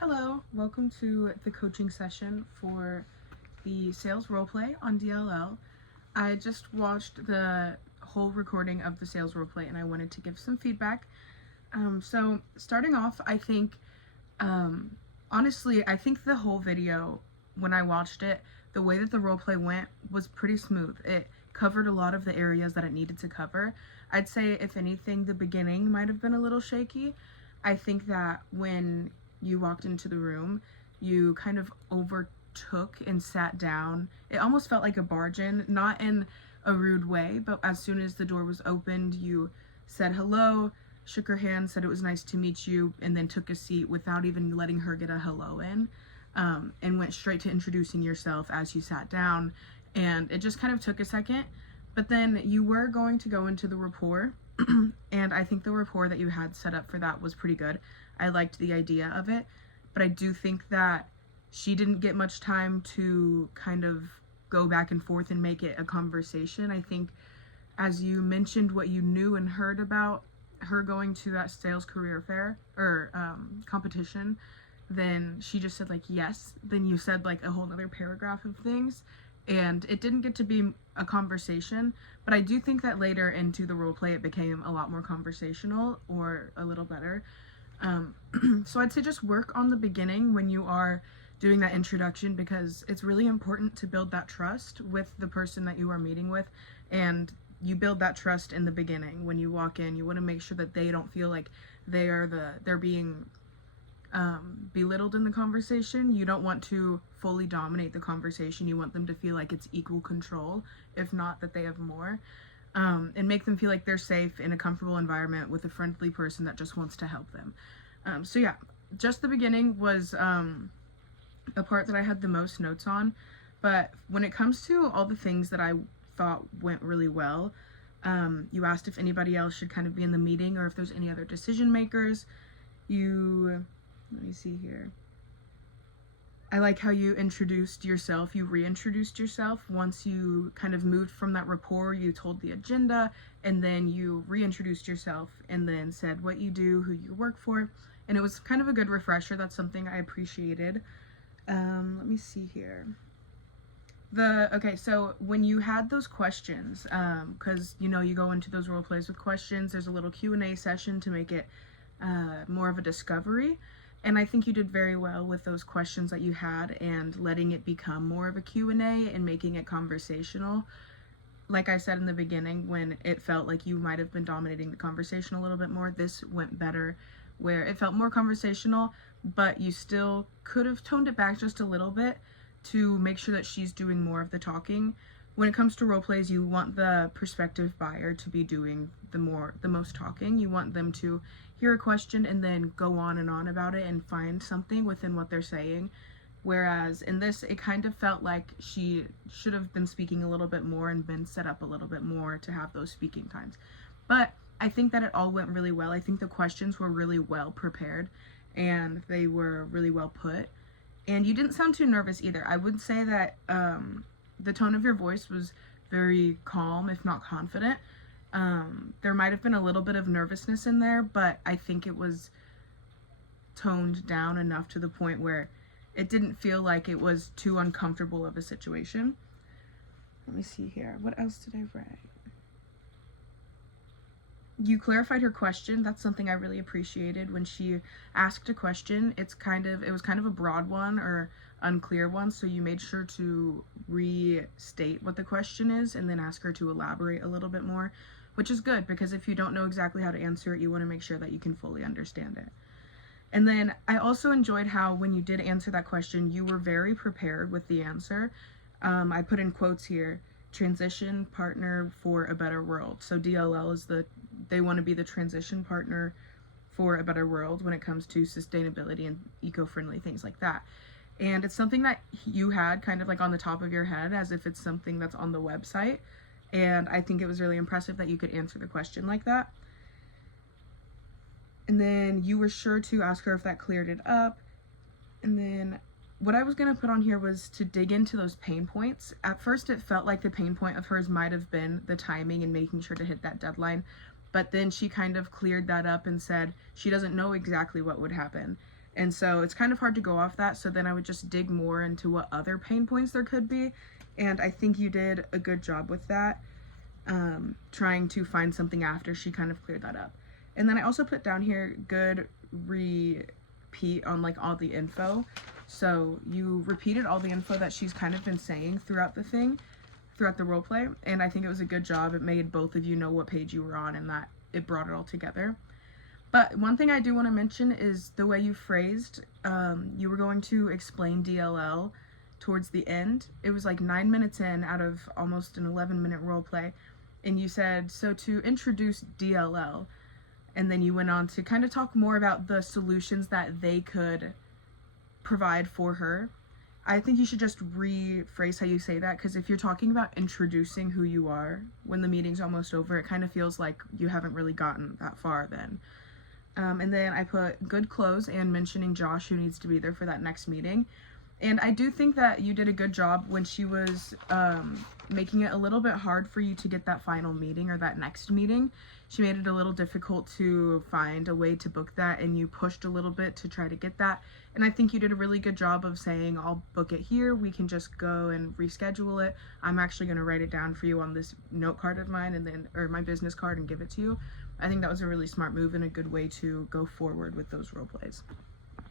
Hello, welcome to the coaching session for the sales roleplay on DLL. I just watched the whole recording of the sales roleplay and I wanted to give some feedback. So starting off, honestly, I think the whole video, when I watched it, the way that the roleplay went was pretty smooth. It covered a lot of the areas that it needed to cover. I'd say, if anything, the beginning might have been a little shaky. I think that when you walked into the room, you kind of overtook and sat down. It almost felt like a barge in, not in a rude way, but as soon as the door was opened, you said hello, shook her hand, said it was nice to meet you, and then took a seat without even letting her get a hello in, and went straight to introducing yourself as you sat down. And it just kind of took a second, but then you were going to go into the rapport, and I think the rapport that you had set up for that was pretty good. I liked the idea of it, but I do think that she didn't get much time to kind of go back and forth and make it a conversation. I think as you mentioned what you knew and heard about her going to that sales career fair or competition, then she just said like yes, then you said like a whole nother paragraph of things, and it didn't get to be a conversation. But I do think that later into the role play it became a lot more conversational, or a little better. So I'd say just work on the beginning when you are doing that introduction, because it's really important to build that trust with the person that you are meeting with, and you build that trust in the beginning. When you walk in, you want to make sure that they don't feel like they're being belittled in the conversation. You don't want to fully dominate the conversation. You want them to feel like it's equal control, if not that they have more, and make them feel like they're safe in a comfortable environment with a friendly person that just wants to help them. So yeah, just the beginning was a part that I had the most notes on. But when it comes to all the things that I thought went really well, you asked if anybody else should kind of be in the meeting or if there's any other decision makers. Let me see here. I like how you introduced yourself. You reintroduced yourself once you kind of moved from that rapport. You told the agenda, and then you reintroduced yourself and then said what you do, who you work for, and it was kind of a good refresher. That's something I appreciated. Let me see here. Okay, so when you had those questions, because you go into those role plays with questions, there's a little Q&A session to make it more of a discovery. And I think you did very well with those questions that you had and letting it become more of a Q&A and making it conversational. Like I said in the beginning, when it felt like you might have been dominating the conversation a little bit more, this went better, where it felt more conversational, but you still could have toned it back just a little bit to make sure that she's doing more of the talking. When it comes to role plays, you want the prospective buyer to be doing the most talking. You want them to hear a question and then go on and on about it and find something within what they're saying. Whereas in this, it kind of felt like she should have been speaking a little bit more and been set up a little bit more to have those speaking times. But I think that it all went really well. I think the questions were really well prepared and they were really well put. And you didn't sound too nervous either. I would say that the tone of your voice was very calm, if not confident. There might have been a little bit of nervousness in there, but I think it was toned down enough to the point where it didn't feel like it was too uncomfortable of a situation. Let me see here. What else did I write? You clarified her question. That's something I really appreciated. When she asked a question, it was kind of a broad one or unclear one, so you made sure to restate what the question is and then ask her to elaborate a little bit more, which is good, because if you don't know exactly how to answer it, you want to make sure that you can fully understand it. And then I also enjoyed how when you did answer that question, you were very prepared with the answer. I put in quotes here, transition partner for a better world. So DLL is they want to be the transition partner for a better world when it comes to sustainability and eco-friendly things like that. And it's something that you had kind of like on the top of your head, as if it's something that's on the website. And I think it was really impressive that you could answer the question like that. And then you were sure to ask her if that cleared it up. And then what I was going to put on here was to dig into those pain points. At first, it felt like the pain point of hers might have been the timing and making sure to hit that deadline. But then she kind of cleared that up and said she doesn't know exactly what would happen. And so it's kind of hard to go off that. So then I would just dig more into what other pain points there could be. And I think you did a good job with that, trying to find something after she kind of cleared that up. And then I also put down here good repeat on like all the info. So you repeated all the info that she's kind of been saying throughout the role play. And I think it was a good job. It made both of you know what page you were on and that it brought it all together. But one thing I do want to mention is the way you phrased, you were going to explain DLL towards the end. It was like 9 minutes in out of almost an 11-minute role play. And you said, so to introduce DLL, and then you went on to kind of talk more about the solutions that they could provide for her. I think you should just rephrase how you say that, because if you're talking about introducing who you are when the meeting's almost over, it kind of feels like you haven't really gotten that far then. And then I put good close and mentioning Josh, who needs to be there for that next meeting. And I do think that you did a good job when she was making it a little bit hard for you to get that final meeting or that next meeting. She made it a little difficult to find a way to book that, and you pushed a little bit to try to get that. And I think you did a really good job of saying, I'll book it here, we can just go and reschedule it. I'm actually going to write it down for you on this note card of mine, and then, or my business card, and give it to you. I think that was a really smart move and a good way to go forward with those role plays.